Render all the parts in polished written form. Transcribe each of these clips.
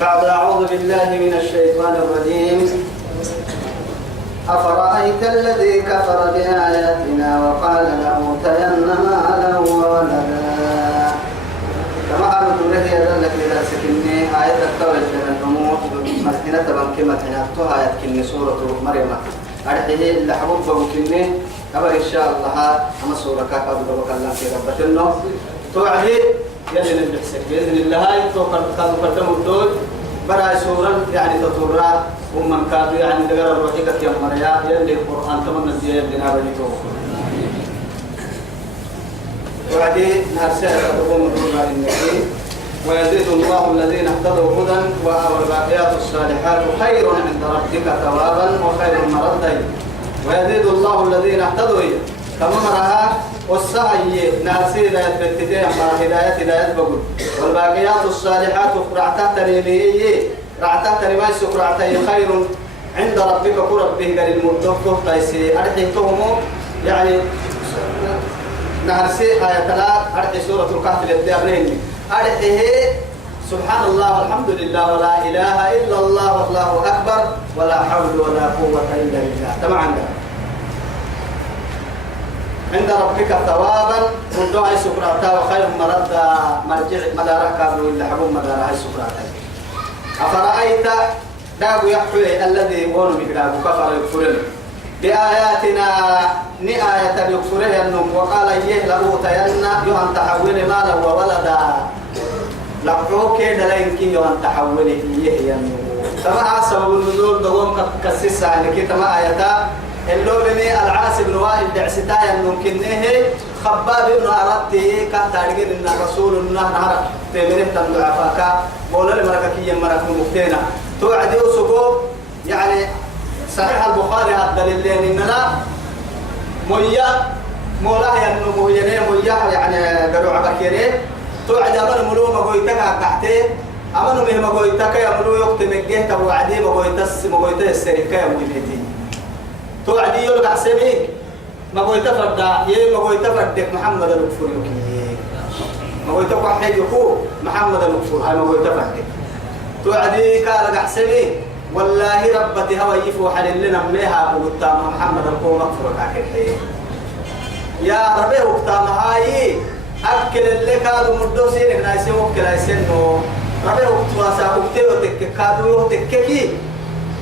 بعد أعوذ بالله من الشيطان الرجيم. أفرأيت الذي كفر بآياتنا وقال لأوتين مالا وولدا. كما قالوا له يدلك إلى سكني آية التوجه للنموت مسكنة بنكمة هاتوها يتكني سورة مريم أرحيه اللي حبوب بوكني أبر إن شاء الله أما سورة كاكا بك الله في ربتنا توعدي يجن البحسك بإذن الله هاي كانوا قدموا الدول برا سورة يعني تطورا ومن كانوا يعني دقر الروحيك يا مريا يلي القرآن تمنى الزيادة لنا بنيتوه وعدي نرسل تقوم الرجاء النبي ويزيد الله الذين اهتدوا هدى والباقيات الصالحات خير عند ربك ثوابا وخير مردا ويزيد الله الذين اهتدوا كما مرها والسعي ناسي لا يتبتدي مع هداية بقول والباقيات الصالحات رعتها تنينيه رعتها تنميس رعتها خير عند ربك كربه قال المتوفى تيسي أرحيتهم يعني نهرسي آية 3 أرحي سورة الكهف للدابرين أرحيه سبحان الله والحمد لله ولا إله إلا الله والله أكبر ولا حول ولا قوة إلا بالله تمام عند ربك ثوابا والدعاء سكراتا وخير مردا مرجع مدارك كابلو إلا حبوب مدارها سكراتا أفرأيت داب يحوي الذي يقول بكلاب كفر يكفرن بآياتنا نآية يكفره النم وقال يه لأوتين يوان تحول مالا وولدا لقوك دلينك يوان تحول يه ينم تما سبب النزول دوم كسيسا لكي تما آياتا اللوبني العاص بن وائل دعستا ينمكن إيه خباب بن أردت كتارجين إن رسول الله نهار تمنه تندعفاك قول المرككية مركب مفتينا توعدي وسقو يعني صحيح البخاري هذا الدليل إننا مية مولاه يعني مية يعني قالوا عبكيرين توعد أمر ملو مقويتك تحته أمر مه مقويتك يا ملو يقت مجيه تبو عدي مقويت السرقة يا مجيتي توعدي يقول حسبي مقويت فردا يه مقويت فردك محمد الكفور يكيه مقويت واحد يقول محمد الكفور هاي مقويت فردك توعدي قال حسبي والله ربتي هوا يفو حلل لنا مليها وقتام محمد القوم أكفر كاكل يا ربي وقتام هاي أكل اللي كادوا مردوسين نايسين وكل نايسينو ربي وقتواسا وقتيو كادوا تككي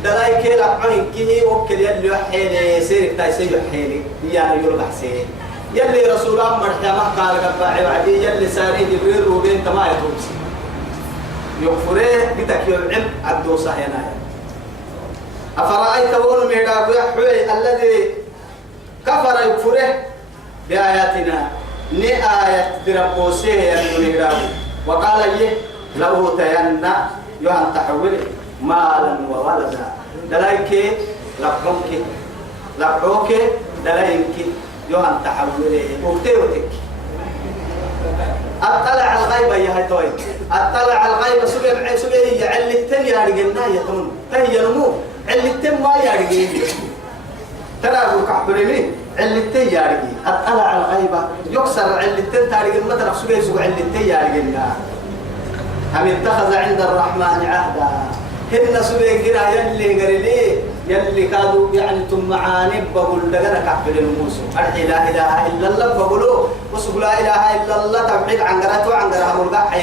دلاي كيلا عين كيه وكل يلي يحيلي سيرك تايسي يحيلي يانا يلقى حسين يلي رسول الله مرحبا قال قبعي وعدي يلي ساري جبريل وبين تما يتوبسي يغفره بتك العلم عدو صحينا أفرأيت ون ميداب يحوي الذي كفر يكفره بآياتنا نآية دربوسيه الميداب وقال يه لو تينا يوان تحول مالا وولدا دلايك لقوك دلايك يوان تحول وقتيوتك أطلع الغيبة يا هاي أطلع الغيبة سبيل يعلي التن يا رجلنا يا تمن تهي نمو علي التن ما يا رجل ترى أقول كحبرني علي التن يا رجل أطلع الغيبة يكسر علي التن تارجل ما ترى سبيل سوق علي التن يا رجلنا هم اتخذ عند الرحمن عهدا هن سبيل كنا يلي قريلي يلي كادوا يعني تم معاني بقول لنا كحبل الموسو أرحي لا إله إلا الله بقولوا وسق لا إله إلا الله توحيد عن قرأته عن قرأه مرقعه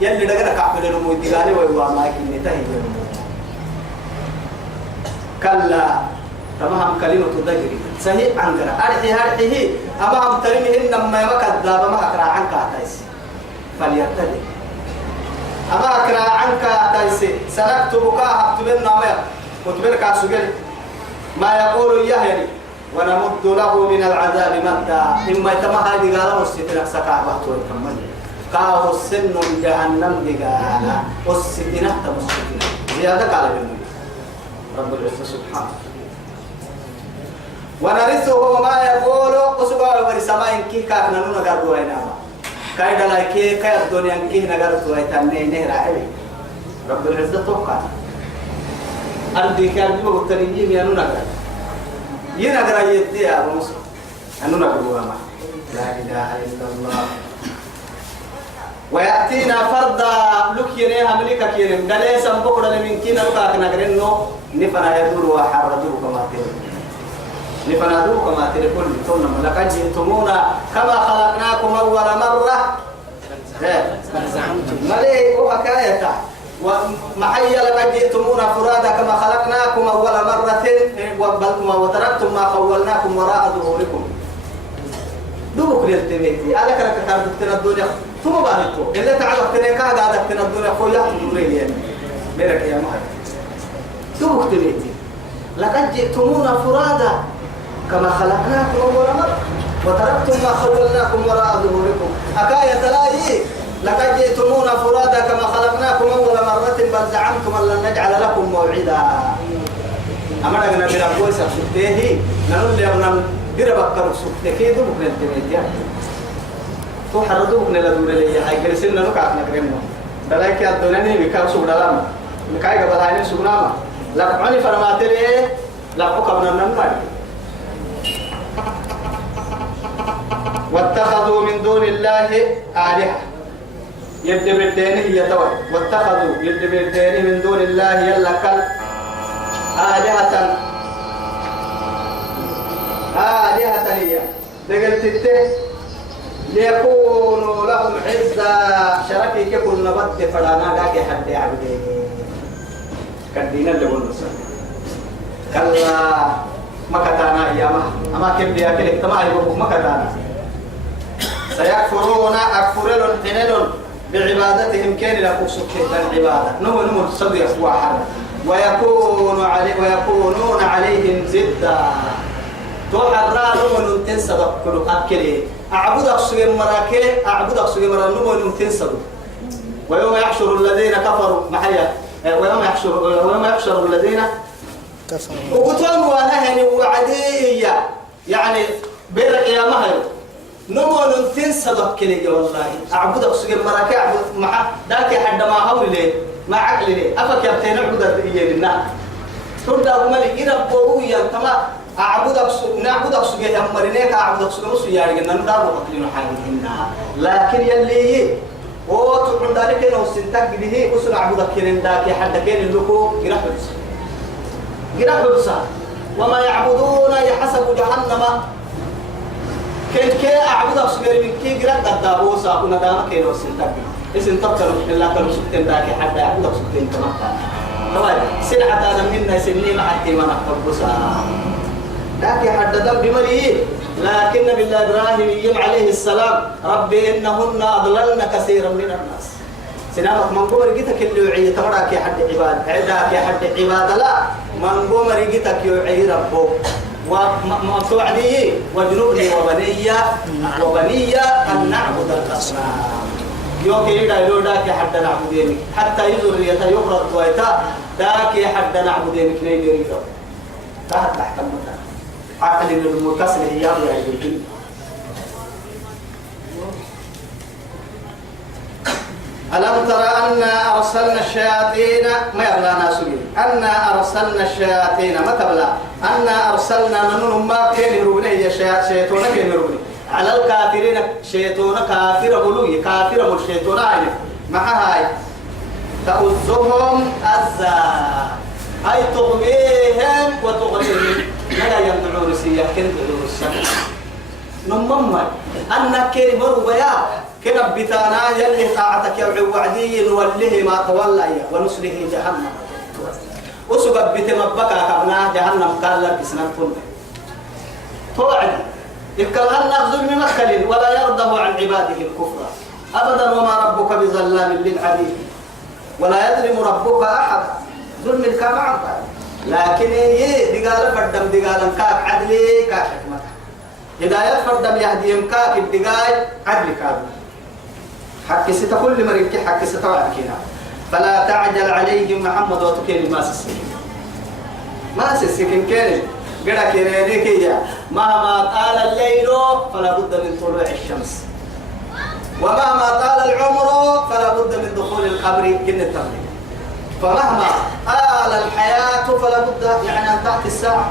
يلي لنا كحبل الموسو دقاني ويوا ما يكني تهي كلا تمام كلمة ضجري صحيح عن قرأ أرحي أمام ترمي إنما ما كذاب ما أقرأ عنك أتايس فليرتدي أما أقرأ عنك أتايس سنكتبك أكتبنا ما وتبرك عسجل ما يقول يهري ونمد له من العذاب مدا إما يتم هذه قال والستنا سكع بحثه الكمل قاه السن جهنم دقانا والستنا تمسكنا زيادة على بالنبي رب العزة سبحانه ونرثه ما يقول أسبوع ورسماء كي كافنا نقرأ وينما كايدا لايكي كاي الدنيا كي نقرأ ويتنى نهر عليه رب العزة توقع أردي كان بيقول تريجين يا نونغرا ينغرا يدي يا أبو مصر نونغرا ما لا إله إلا الله ويأتينا فردا لك ينها ملكا كيرم قال سنبقر من كينا لك نقرنه نفنا يدور وحردوه كما تقول نفنا يدور كما تقول ثم لقد جئتمونا كما خلقناكم أول مرة مليك وحكاية ومحيا لقد جئتمونا فرادا كما خلقناكم أول مرة وتركتم ما خولناكم وراء ظهوركم دوك للتبيتي على كرك كاردتنا الدنيا ثم باركو إلا تعرف تنكا قاعدتنا الدنيا خويا تدوري يعني بيرك يا مهد دوك تبيتي لقد جئتمونا فرادا كما خلقناكم أول مرة وتركتم ما خولناكم وراء ظهوركم حكاية تلاقي لقد جئتمونا فرادا كما خلقناكم أول مرة بل زعمتم أن لن نجعل لكم موعدا أما أنا بربوي سبتيه نقول لهم بربك سبتيه كي دوك نلتميت تو حردوك نلدور لي هاي كرسلنا نكعب نكرمه دلاك يا الدنيا بكام سودالا مكاي قبل هاي سودالا لقعني فرماتلي لقوك من النمر واتخذوا من دون الله آلهة يدبر الدين هي توي واتخذوا يدبر الدين من دون الله يلا كل آلهة هي دقلت الته ليكونوا لهم عزة شركي كل نبت فرانا داك حد يعبدي كدينا اللي قلنا كلا ما كتانا ياما أما كيف بيأكل اجتماع يبقى ما كتانا سيكفرون أكفرون حنلون بعبادتهم كان لكم سكتة العبادة نمو صدق واحد ويكونون عليهم زدا توحرا نمو تنسى كل أكله أعبدك سوى مراكي أعبدك سوى مرا نمو تنسى ويوم يحشر الذين كفروا محيا ويوم يحشر الذين كفروا وقتلوا ونهني وعدية يعني بيرك يا مهر نمو تنسى كله والله أعبدك سوى مراكي أعبد مع ذاك حد ما حول ليه ما عقل ليه أفك يبتين عبدك إيه لنا ترد أبو ملك إذا بويا تما نعبدك سوى أمرناك أعبدك سوى يعني أننا ندار وقتلنا حاجتنا لكن يلي هو تقول ذلك إنه سنتك به وسنا عبدك كرين ذاك حد كين اللكو جرح وما يعبدون يحسب جهنم كي أعبدك سوى من كي جرح الدابوسا وندامك كين وسنتك اسم تذكر الله كانوا سكتين ذاك حد يعبدك سكتين كمان طبعا سلعة هذا منا سنين مع التيمان أكبوسا لكن حدد بمريه لكن بالله إبراهيم عليه السلام ربي إنهن أضللن كثيرا من الناس سنامك من قوم رجيتك اللي يعي تمرك يا حد عباد عداك يا حد عباد لا من قوم رجيتك يعي ربه ومطوعدي وجنوبني وبني أن نعبد الأصنام يوكي يدعو داك يا حد نعبدينك حتى يذريته يفرط ويتا داك يا حد نعبدينك لين يريده تحت المكان عقل المتصل هي يا ابن ألم ترى أنا أرسلنا الشياطين ما يبلى ناسوي أنا أرسلنا الشياطين ما تبلى أنا أرسلنا من ما كان يربني يا شيطان كان يربني على الكافرين شيطان كافر بلوي كافر والشيطان عين مع هاي تؤذهم أذى أي تغويهم وتغريهم لا يمنعون سيا كنت الشمس نمم أنك كلمة ربيا كنا بتانا يلي طاعتك يا وعدي نوله ما تولى ونسله جهنم وسبب بتمبكا كبنا جهنم قال لك سنة توعد إكلهن ظلم مكل ولا يرضى عن عباده الكفر أبدا وما ربك بظلام للعبيد ولا يظلم ربك أحد ظلم الكامع لكن هي دقالة فردم دقالة كاك عدلي كاك حكمة هداية فردم يهديهم كاك الدقال عدل كاك حكي ستكل مريك حكي ستوعدكنا فلا تعجل عليهم محمد وتكين ما سيسكين كيني قرأ كيني كيا مهما طال الليل فلا بد من طلوع الشمس ومهما طال العمر فلا بد من دخول القبر كن التمرين فمهما طال الحياة فلا بد يعني أن تأتي الساعة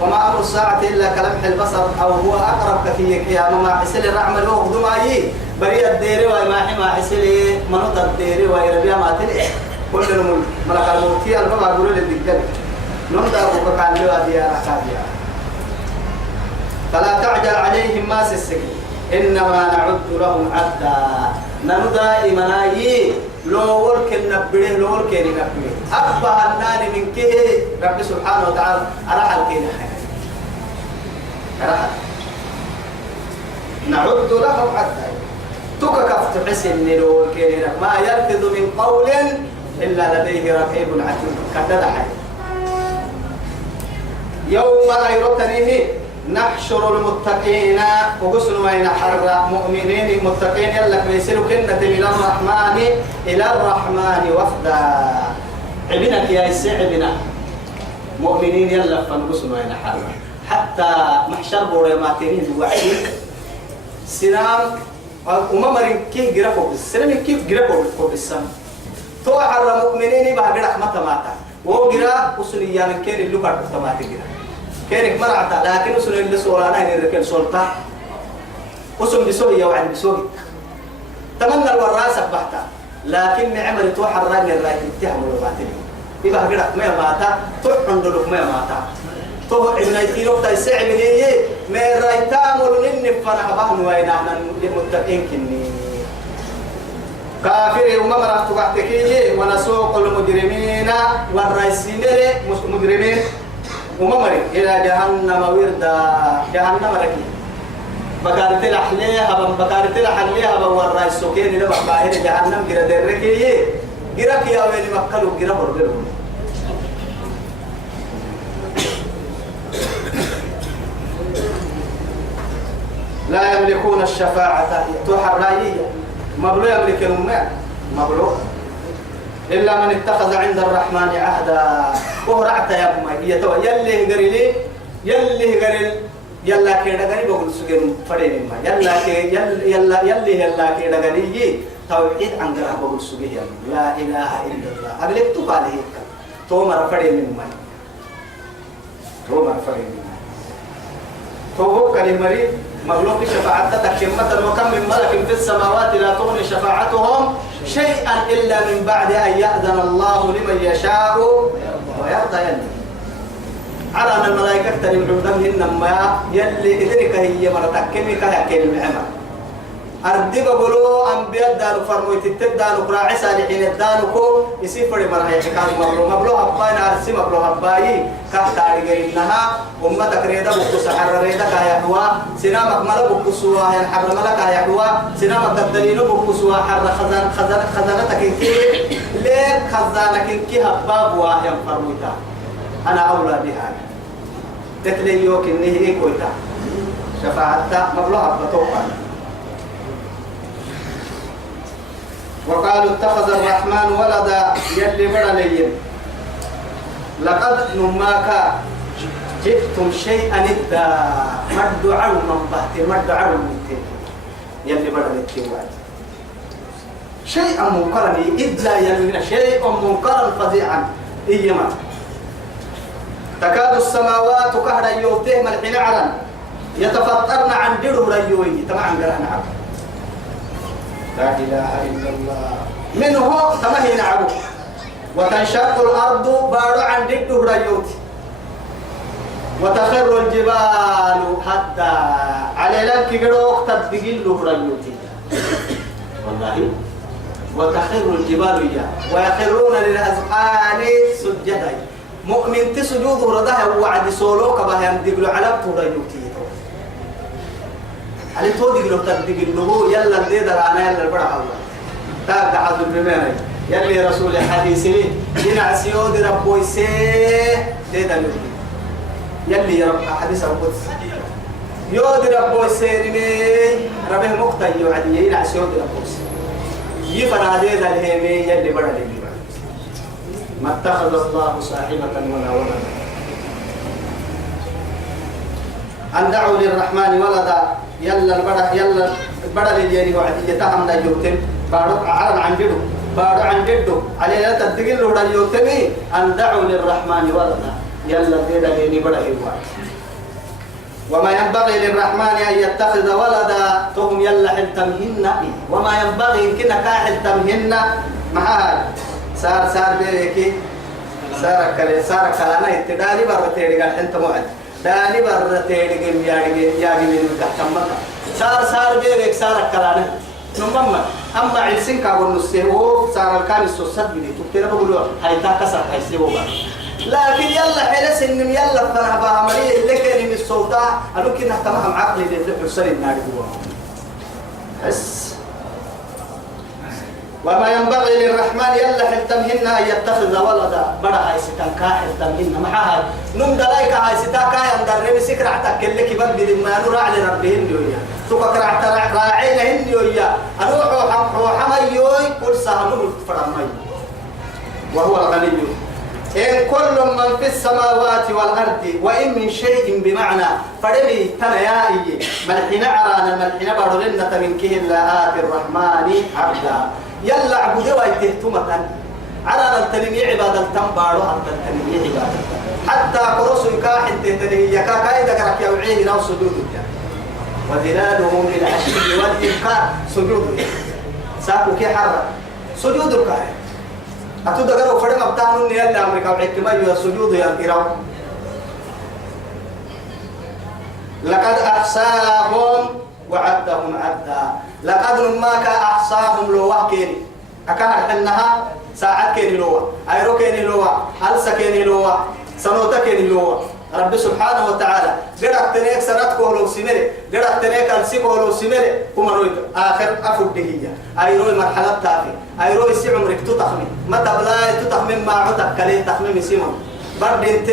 وما أمر الساعة إلا كلمح البصر أو هو أقرب كثير يا ما حسل الرعمل هو دمائي بريء الدير وما حسل منوط الدير ويربيا ما تلي كل ملك الموتي البابا يقولوا للدكتور نمضى وكان له أديار أحاديا فلا تعجل عليهم ما السكين إنما نعد لهم عدا نمضى إيماناي لو ولكن نبره لو ولكن نبره أكبر النار من كه رب سبحانه وتعالى أرحل كينا أرحل نعد لهم عدا تككفت حسن لو ولكن ما يلفظ من قول إلا لديه رقيب عتيد كذا حي يوم أيرتنيه نحشر المتقين وقسل ما ينحر مؤمنين متقين يلا بيسلوا كنة من الرحمن إلى الرحمن وفدا عبنك يا عبنا مؤمنين يلا فنقسل ما ينحر حتى محشر بوريماتين وعيد سنام وممر كيف جرفوا بالسلام كيف جرفوا بالسلام توعر المؤمنين بها رحمة ماتا وقرا أسليا من كير اللي بعد تماتي قرا كيرك مرعتا لكن أسل اللي سورانا هنا الركل سلطة أسل بسوي وعن بسوي تمنى الوراسة بحتا لكن عمل توحر راجل الراي تتهم الباطل يبقى قرا ما ماتا تحن دلوك ما ماتا تو ابن يتيروك تيسع من إيه ما راي تامل نفنا بهم وين احنا المتقين كني كافر وممر تبعتكيه ونسوق المجرمين والرئيسين مجرمين وممر إلى جهنم وردا جهنم ركي بكارت الأحليها بكارت الأحليها والرئيس سكين إلى بحباهر جهنم جرد الركيه جرك يا ويلي مكلو جرا هربلو لا يملكون الشفاعة تحرائية مبلو يملك الماء مبلو إلا من اتخذ عند الرحمن عهدا وهرعت يا أمي يلي قريلي يلي قريل يلا كيدا قريب بقول سجن فريم ما يلا كيدا قريب توحيد عن قرب بقول سجن لا إله إلا الله أغلب تقاله تومر فريم ما تومر فريم ما تو كلمة مغلوق شفاعة تكمة وكم من ملك في السماوات لا تغني شفاعتهم شيئا إلا من بعد أن يأذن الله لمن يشاء ويرضى يلي على أن الملائكة تريم عبدهم ما يلي إذنك هي مرتكمك يا كلمة عمر أردي بقولوا أنبياء دانو فرمويت التدانو قراعي صالحين الدانو يسيفر مرحي حكام مبلو هباين عرسي مبلو هباي كهتاري قريبنها أمتك ريدا بكو سحر ريدا كايا حوا سنامك ملا بكو سوا ينحر ملا كايا حوا سنامك الدليل بكو سوا حر خزانتك انكي ليك خزانك انكي هباب واحيا فرمويتا أنا أولى بها تتليوك إنه إيه كويتا شفاعتا مبلو هبتوقع وقالوا اتخذ الرحمن ولدا يلي بدلين لقد نماك جئتم شيئا إدا مدعو من بحث مدعو من يلي بدلين كيوان شيئا منكرا إلا يلي شيء منكرا فظيعا إيما تكاد السماوات كهرا يوتهم الحين يتفطرن عن دره ريوي تمام قرأنا عبد لا إله إلا الله منه تمهين عبو وتنشق الأرض بارو عن ضده ريوت وتخر الجبال حتى على لك قروك تبقل له ريوتي والله وتخر الجبال ويخرون للأذقان سجدا مؤمن تسجود ردها وعد سولوك بها يمدقل على ريوتي على تودي لو تدق له يلا دي درانا يلا برا الله تاك عبد الرحمن يلي رسول حديثي دينا سيود ربو يسه دي دلو يلي يا رب حديث ربو يود ربو يسيرني ربه مقتل يعدي ينا سيود ربو يفرع دي دلهمي يلي برا دي ما اتخذ الله صاحبة ولا ولدا أن دعوا للرحمن ولدا يلا البدا اللي وعد يتهم دا يوتم بارو عرض عن جدو بارو عن جدو عليه لا تدقل له دا يوتمي أن دعوا للرحمن ولدا يلا دينا ليني بدا وما ينبغي للرحمن أن يتخذ ولدا تهم يلا حلتمهن وما ينبغي كنا كاحل تمهن معها صار بيكي صار كلانا اتدالي برتيري قال انت موعد دالي برتيري يا من تحتمك صار بيك صار كلانا نمما أما عيسين كابون نسيه صار الكان السوسد بني تكتير بقولوا هاي تاكسر هاي سيبوها لكن يلا حلس إن يلا فنا بعملية اللي كان من السلطة أنا كنا تمام عقلي اللي حسن النار جوا بس وما ينبغي للرحمن يلا حلتمهن أن يتخذ ولدا بڑا هاي ستان كاحل تمهن محاها نم دلايك هاي ستا كاي أندر ربي سكر عتك اللي كبر ما نروح لربهن يويا تفكر راعينهن يويا أروح حميوي كل سهل فرمي وهو الغني إن كل من في السماوات والأرض وإن من شيء بمعنى فرمي تنيائي ملحنا عرانا ملحنا بارلنا من كه إلا آت الرحمن عبدا يلا عبدوا ويتهتمة عرانا التنمي عبادة تنبارو حتى التنمي عبادة حتى قرصوا يكاح تهتني يكاكا إذا كرك يوعيه نو سجود وذلالهم للعشي والإبقاء سجود ساكو كي حرة سجود الكاح أتودعوا فرد مبتانون يلا أمريكا وحكما يسجود ينكروا لقد أحصاهم وعدهم عدا لقد نماك أحصاهم لو وكين أكان حنها ساعات كين لوا أيرو كين لوا ألسا كين لوا سنوتا كين لوا رب سبحانه وتعالى قرأت تنيك سنتك ولو سمري قرأت تنيك ألسيك ولو سمري كما رويت آخر أفد هي أيرو مرحلة تافي أيرو يسي عمرك تتخمي ما تبلاي تتخمي ما عدك كلي تخمي سيمون برد انت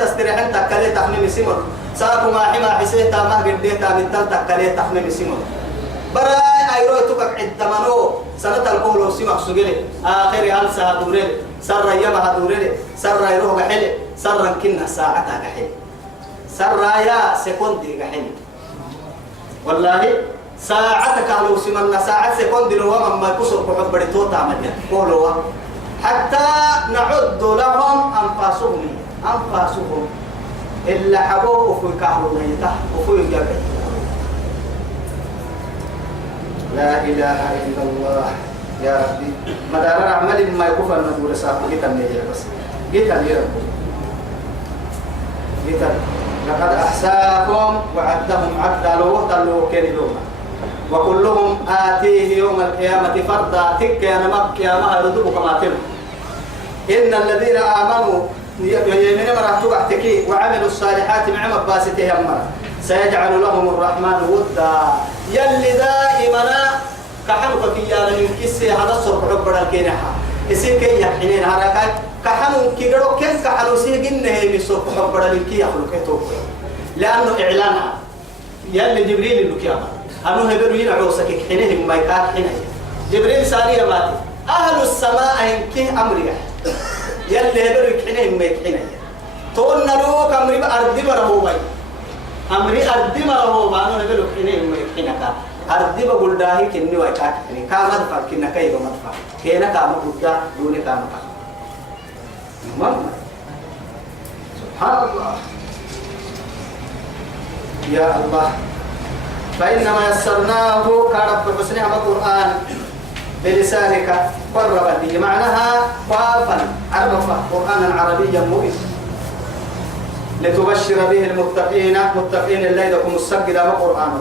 تستريح انت كلي تخمي سيمون ساكو ما حما حسيتا ما قديتا من تلتك كلي تخمي سيمون براي أيرو تكك عدمانو سنة القول وسيمك سجلي آخر ألسا دوريلي سر يمها دوريلي سر يروح حلي سر كنا ساعتها حلي سر يا سكوندي حلي والله ساعتك لو سمنا ساعة سكوند لو ما كسر بحب بريتو تعمل قولوا حتى نعد لهم أنفاسهم إلا حبوه في كهرو ميته وفي الجبل لا إله إلا الله يا ربي مدار عمل ما يكفى المدور ساق جيتا نيجي بس جيتا نيجي جيتا لقد أحساهم وعدهم عدا لو تلو كريلوما وكلهم آتيه يوم القيامة فردا تك أنا مك يا ما يردوك كما تم إن الذين آمنوا يمين مراتب احتكي وعملوا الصالحات مع مباسته أمر سيجعل لهم الرحمن ودا يلي دائما كحنك في يالا من كسي هذا الصرف عبر الكينحة يصير كي يحنين هراكات كحنو كيدرو كيف كحنو سيجنه يصرف عبر الكي يخلق يتوب لأنه إعلانها يلي جبريل اللي كياما أنه هبرو ينعو سكك حينهم ما يكاد حينه جبريل سالية ماتي أهل السماء ينكيه أمريا يلي هبرو يكحينهم ما يكحينه تقولنا له كمري أرضي مرهو باي أمري أرضي مرهو باي أنه هبرو يكحينهم ما يكحينك أرضي بقول داهي كني ويكاد يعني كام أدفع كنا كيف مدفع كينا كام بودا دوني كام كام سبحان الله يا الله فإنما يسرناه كرب حسنها القرآن بلسانك قربت به معناها قافا عرفا قرآنا عربيا مبين لتبشر به المتقين متقين الليلكم السجد وقرآن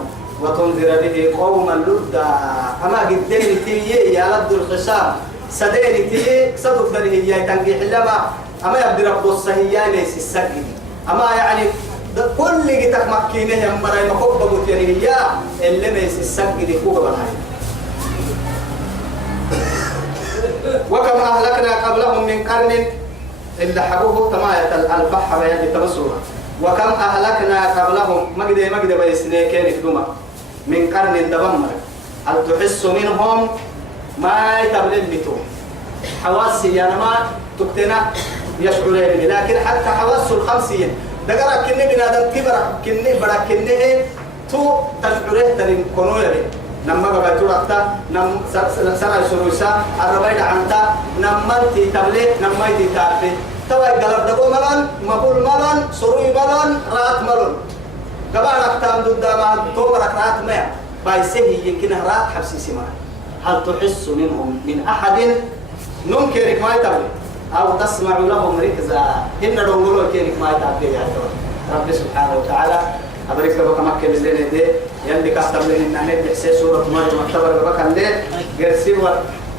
وتنذر به قوما لدا أما قدني تي يا لد الخصام سديني تي صدق ذلك هي تنقيح لما أما يبدي رب الصهيان ليس السجد أما يعني كل جتك مكينه يا مراي مخبب وتيري يا اللي ما يسسجد فوق بالهاي وكم أهلكنا قبلهم من قرن إلا حبوه تماية البحر يعني تمسوها وكم أهلكنا قبلهم مجد بيسنيكين فدوما من قرن دبمر هل تحس منهم ما يتبلل بتوم حواسي يعني ما تكتنا يشعرين لكن حتى حواس الخمسين دقرا كني بنادم كبر كني برا كني تو تشعره ترين كنويري نما بقى تورتا سنة سروسا الربيع عنتا نمنتي تبلي نميتي تابي توا قلب دبو ملان مقول ملان سروي ملان رات ملان كبار أكتام ضد ما تومرك رات ما بايسه يمكن رات حبسي سما هل تحس منهم من أحد ننكرك ما يتبلي أو تسمع لهم ركزا إن رونغولو كيرك ما يتبلي يا رب سبحانه وتعالى أبرك بك مكة الليلة دي يلي كاستر لنا نحن نحسي سورة مريم اعتبر بك الليل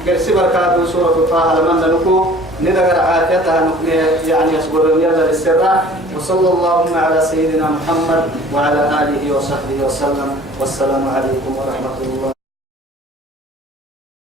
قرسي بركات سورة طه لمن نكو ندقر عاتيتها يعني يصبر يلا للسراء وصلى اللهم على سيدنا محمد وعلى آله وصحبه وسلم والسلام عليكم ورحمة الله.